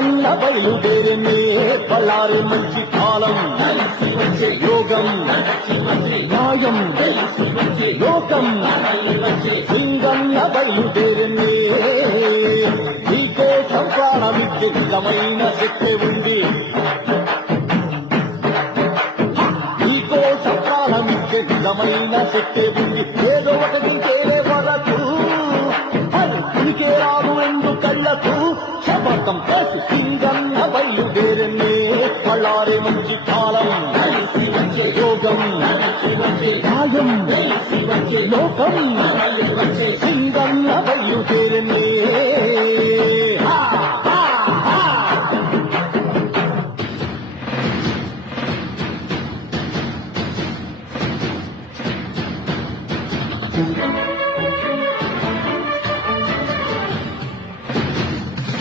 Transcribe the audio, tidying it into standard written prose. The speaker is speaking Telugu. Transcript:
సింగన్న బయలుదేరినే బళ్ళారి మంచి కాలం యోగం న్యాయం లోకం సింగన్న బయలుదేరినే నీకోసం ప్రాణమిచ్చే నిజమైన శక్తి ఉంది నీకోసం ప్రాణమిచ్చే నిజమైన శక్తి ఉంది ఏదో ఒకటి చేరే వరకు ఉనికే రాదు ఎందు కళ్ళకు శపథం చేసి సింగన్న బయలుదేరినే బళ్ళారి మంచి కాలం యోగం న్యాయం లోకం